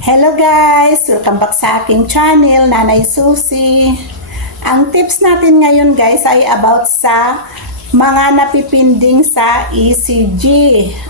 Hello guys! Welcome back sa aking channel, Nanay Susie. Ang tips natin ngayon guys ay about sa mga napipinding sa ECG.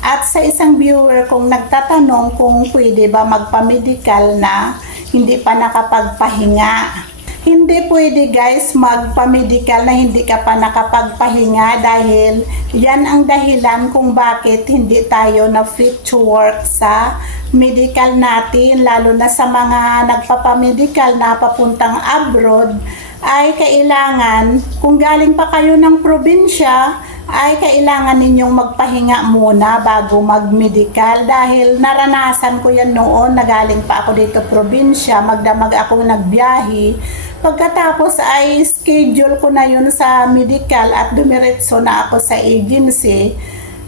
At sa isang viewer kung nagtatanong kung pwede ba magpamedical na hindi pa nakapagpahinga. Hindi pwede guys magpamedical na hindi ka pa nakapagpahinga dahil yan ang dahilan kung bakit hindi tayo na fit to work sa medical natin lalo na sa mga nagpapamedical na papuntang abroad. Ay kailangan kung galing pa kayo ng probinsya ay kailangan ninyong magpahinga muna bago mag-medical dahil naranasan ko yan noon. Na galing pa ako dito probinsya. Magdamag ako nagbiyahe. Pagkatapos ay schedule ko na yun sa medical at dumiretso na ako sa agency.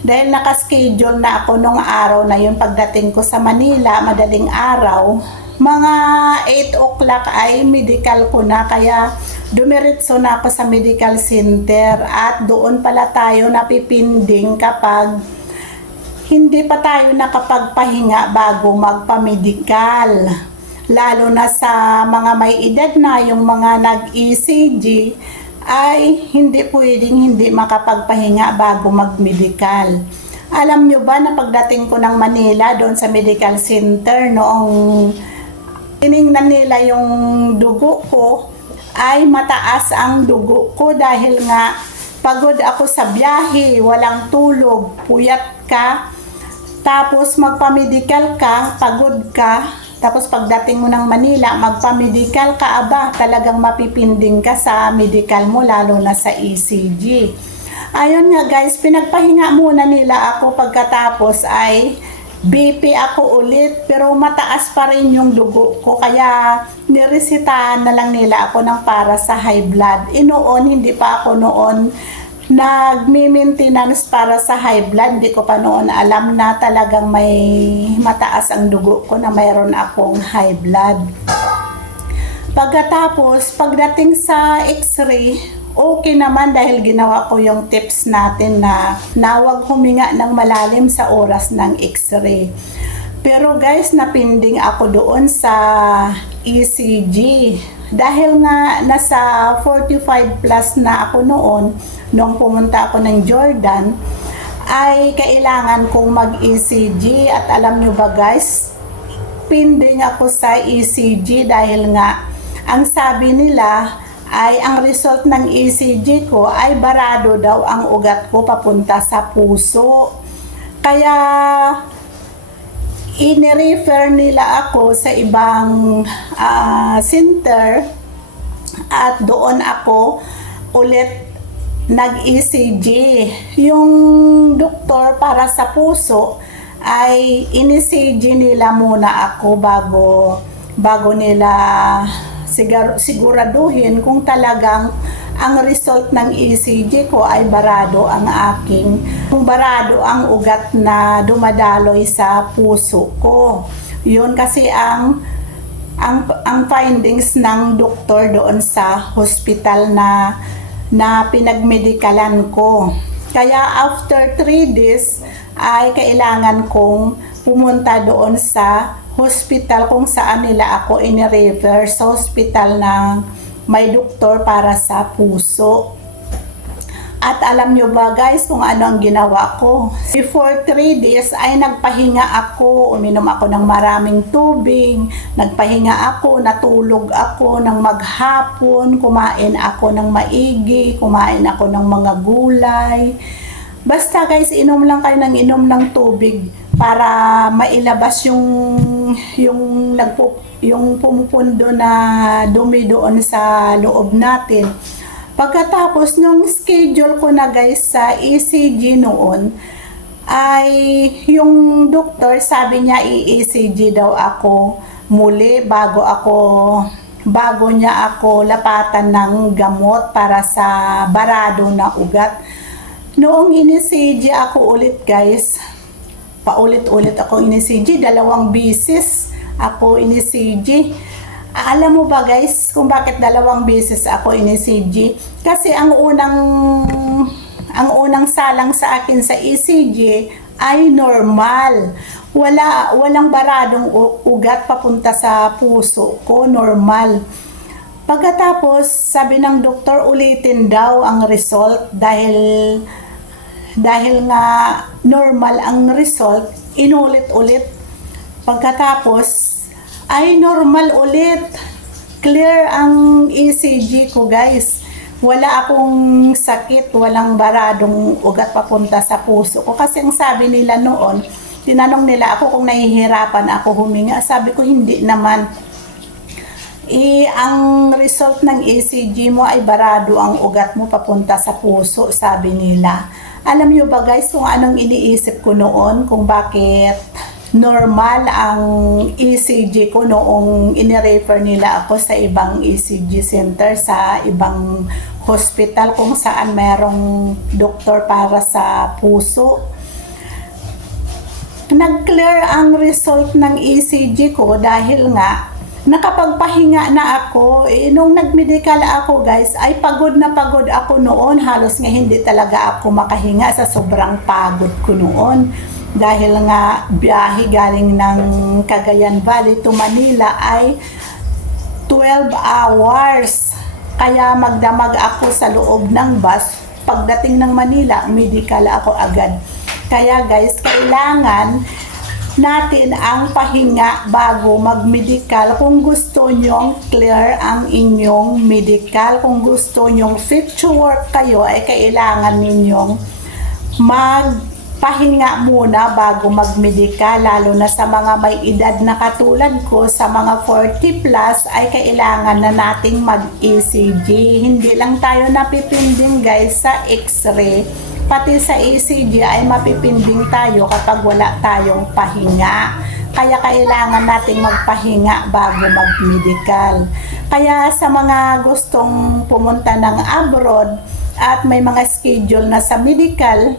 Dahil nakaschedule na ako nung araw na yun pagdating ko sa Manila madaling araw. Mga 8 o'clock ay medical ko na kaya dumiretso na ako sa medical center at doon pala tayo napipinding kapag hindi pa tayo nakapagpahinga bago magpamedical. Lalo na sa mga may edad na yung mga nag-ECG ay hindi pwedeng hindi makapagpahinga bago mag-medical. Alam nyo ba na pagdating ko ng Manila doon sa medical center noong tiningnan nila yung dugo ko ay mataas ang dugo ko dahil nga pagod ako sa biyahe, walang tulog, puyat ka, tapos magpamedical ka, pagod ka, tapos pagdating mo ng Manila, magpamedical ka, aba, talagang mapipinding ka sa medical mo, lalo na sa ECG. Ayun nga guys, pinagpahinga muna nila ako. Pagkatapos ay BP ako ulit pero mataas pa rin yung dugo ko kaya niresitahan na lang nila ako ng para sa high blood. E noon, hindi pa ako noon nagmi-maintenance para sa high blood. Hindi ko pa noon alam na talagang may mataas ang dugo ko na mayroon akong high blood. Pagkatapos, pagdating sa x-ray, okay naman dahil ginawa ko yung tips natin na nawag huminga ng malalim sa oras ng x-ray. Pero guys, napinding ako doon sa ECG. Dahil nga nasa 45 plus na ako noon, nung pumunta ako ng Jordan, ay kailangan kong mag-ECG. At alam nyo ba guys, pinding ako sa ECG dahil nga ang sabi nila ay ang result ng ECG ko ay barado daw ang ugat ko papunta sa puso. Kaya inirefer nila ako sa ibang ah, center at doon ako ulit nag-ECG. Yung doktor para sa puso ay in-ECG nila muna ako bago bago nila sigur- siguraduhin kung talagang ang result ng ECG ko ay barado ang aking, kung barado ang ugat na dumadaloy sa puso ko. Yun kasi ang ang ang findings ng doktor doon sa hospital na na pinagmedikalan ko. Kaya after 3 days ay kailangan kong pumunta doon sa hospital kung saan nila ako inirefer sa hospital ng may doktor para sa puso. At alam nyo ba guys kung ano ang ginawa ko? Before 3 days ay nagpahinga ako, uminom ako ng maraming tubig, nagpahinga ako, natulog ako ng maghapon, kumain ako ng maigi, kumain ako ng mga gulay. Basta guys, inom lang kayo ng inom ng tubig para mailabas yung yung nagpo yung pumupundo na dumi doon sa loob natin. Pagkatapos nung schedule ko na guys sa ECG noon, ay yung doktor sabi niya i-ECG daw ako muli bago ako bago niya ako lapatan ng gamot para sa barado na ugat. Noong in-ECG ako ulit guys, paulit-ulit ako in-ECG, dalawang bisis ako in-ECG. Alam mo ba guys kung bakit dalawang beses ako in-ECG? Kasi ang unang ang unang salang sa akin sa ECG ay normal. wala walang baradong ugat papunta sa puso ko, normal. Pagkatapos, sabi ng doktor, ulitin daw ang result dahil dahil nga normal ang result, inulit-ulit. Pagkatapos, ay normal ulit. Clear ang ECG ko, guys. Wala akong sakit, walang baradong ugat papunta sa puso ko. Kasi ang sabi nila noon, tinanong nila ako kung nahihirapan ako huminga. Sabi ko, hindi naman. I, ang result ng ECG mo ay barado ang ugat mo papunta sa puso, sabi nila. Alam nyo ba guys kung anong iniisip ko noon, kung bakit normal ang ECG ko noong inirefer nila ako sa ibang ECG center, sa ibang hospital kung saan merong doktor para sa puso. Nag-clear ang result ng ECG ko dahil nga nakapagpahinga na ako. Eh, nung nag-medical ako guys, ay pagod na pagod ako noon. Halos nga hindi talaga ako makahinga sa sobrang pagod ko noon. Dahil nga biyahe galing ng Cagayan Valley to Manila ay 12 hours. Kaya magdamag ako sa loob ng bus. Pagdating ng Manila, medical ako agad. Kaya guys, kailangan natin ang pahinga bago mag-medical. Kung gusto nyong clear ang inyong medical, kung gusto nyong fit to work kayo, ay kailangan ninyong magpahinga muna bago mag-medical. Lalo na sa mga may edad na katulad ko, sa mga 40 plus, ay kailangan na nating mag-ECG. Hindi lang tayo napipinding guys sa x-ray pati sa ECG ay mapipinding tayo kapag wala tayong pahinga. Kaya kailangan nating magpahinga bago mag-medical. Kaya sa mga gustong pumunta ng abroad at may mga schedule na sa medical,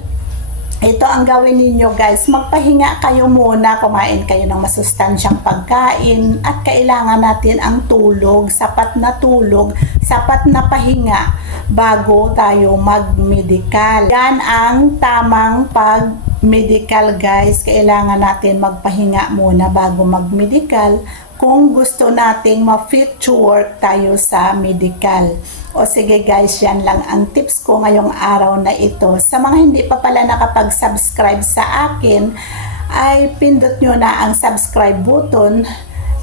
ito ang gawin ninyo guys, magpahinga kayo muna, kumain kayo ng masustansyang pagkain at kailangan natin ang tulog, sapat na tulog, sapat na pahinga bago tayo mag-medical. Yan ang tamang pag-medical guys, kailangan natin magpahinga muna bago mag-medical kung gusto nating ma-fit to work tayo sa medical. O sige guys, yan lang ang tips ko ngayong araw na ito. Sa mga hindi pa pala nakapag-subscribe sa akin, ay pindot nyo na ang subscribe button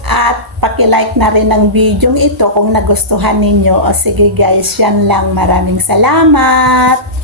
at paki-like na rin ang video ito kung nagustuhan ninyo. O sige guys, yan lang. Maraming salamat!